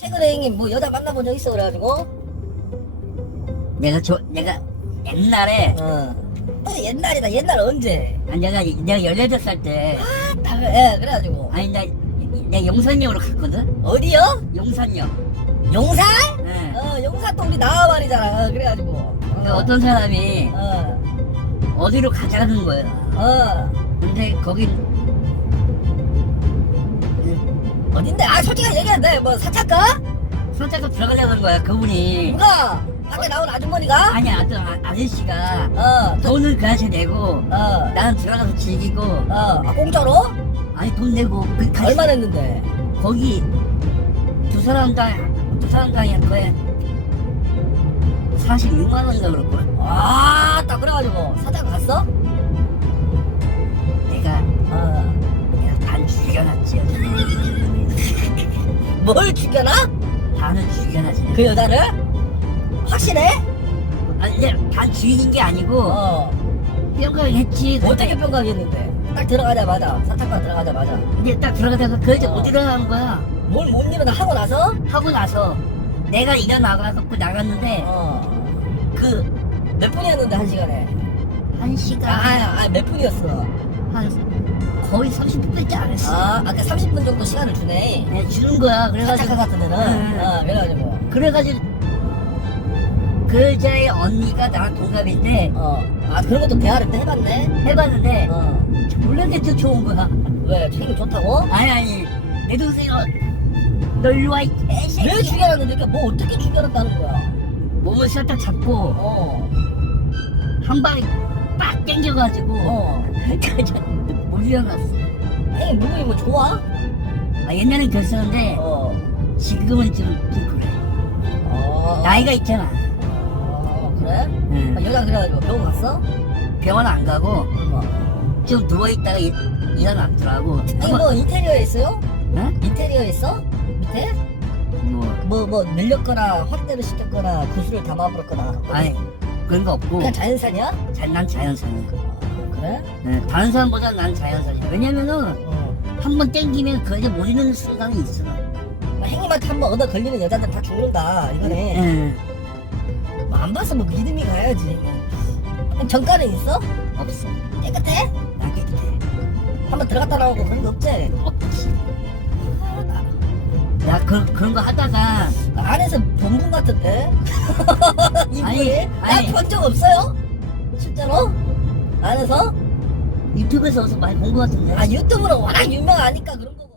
최근에 형님 뭐 여자 만나본 적 있어 그래가지고 내가 저 내가 옛날에 어. 또 옛날이다 옛날 언제 아니, 내가 내가 18살 때다 그래 예, 그래가지고 아니 나 내가 용산역으로 갔거든. 어디요? 용산역. 용산? 예. 어 용산 또 우리 나와 말이잖아 어, 그래가지고 그 어떤 사람이 어, 어디로 가자는 거야. 어. 근데 거기 어딘데? 아 솔직히 얘기해도 돼뭐 사찰까? 손잡고 들어가려는 거야 그분이. 누가? 밖에 나온 아주머니가? 아니 어떤 아, 아저씨가 어, 돈을 그 아저씨 내고 어, 나는 들어가서 즐기고 어, 아, 공짜로? 아니 돈 내고 그 가- 얼마 냈는데? 거기 두 사람당 두 사람당이 거의 46만 원인가 그럴 걸. 아, 딱 그래가지고 사찰 갔어? 뭘 죽여놔? 반은 죽여놨지. 그 여자를? 확실해? 아니 반 죽인 게 아니고 어. 뿅강했지. 어떻게 평가했는데? 딱 들어가자마자 사찰관 들어가자마자 이제 딱 들어가다가 그 여자 어. 못 일어나는 거야. 뭘못 일어나 하고 나서? 하고 나서 내가 일어나가갖고 나갔는데 어. 그 몇 분이었는데 한 시간에? 한 아, 시간 아, 아, 몇 분이었어? 한 거의 30분 밖에 안 했어. 아, 아까 30분 정도 시간을 주네. 네, 주는 거야. 그래가지고 같은 데는. 응. 어, 그래가지고. 그래가지고 그 여자의 언니가 나랑 동갑인데 어. 아, 그런 것도 대화를 또 해봤네? 해봤는데 어. 더 좋은 거야. 왜? 책임 좋다고? 아니 아니 내 동생이 어, 너 일로 와 이 개새끼. 왜 죽여놨는데? 그러니까 뭐 어떻게 죽여놨다는 거야? 몸을 살짝 잡고 어. 한 방에 빡 땡겨가지고 어. 형님, 누구이 뭐 좋아? 아, 옛날엔 그랬었는데 어. 지금은 좀, 좀 그래. 어. 나이가 있잖아. 어, 그래? 응. 아, 여자 그래가지고 병원 갔어? 병원 안 가고 어. 좀 누워있다가 일, 일어났더라고. 아니, 뭐 인테리어에 있어요? 어? 인테리어에 있어? 밑에? 뭐 뭐, 뭐, 늘렸거나, 확대를 시켰거나, 구슬을 담아버렸거나. 아니 그런 거 없고 그냥 자연산이야? 자, 난 자연산이야. 그래? 네, 다른 사람보다 난 자연산이야. 왜냐면은 어. 한 번 땡기면 그못 잃는 순간이 있어. 뭐 행님한테 한 번 얻어 걸리는 여자들 다 죽는다, 이거네. 응. 뭐안 봐서 뭐 믿음이 가야지. 그럼 정가는 있어? 없어. 깨끗해? 나 깨끗해. 한 번 들어갔다 나오고 그런 거 없지? 없지. 아, 나, 나 그, 그런 거 하다가 나 안에서 본분 같은데? 이분이? 아니, 아니. 나본 적 없어요? 실제로? 안에서? 유튜브에서 어디서 많이 본거 같은데. 아, 유튜브는 워낙 유명하니까 그런 거고.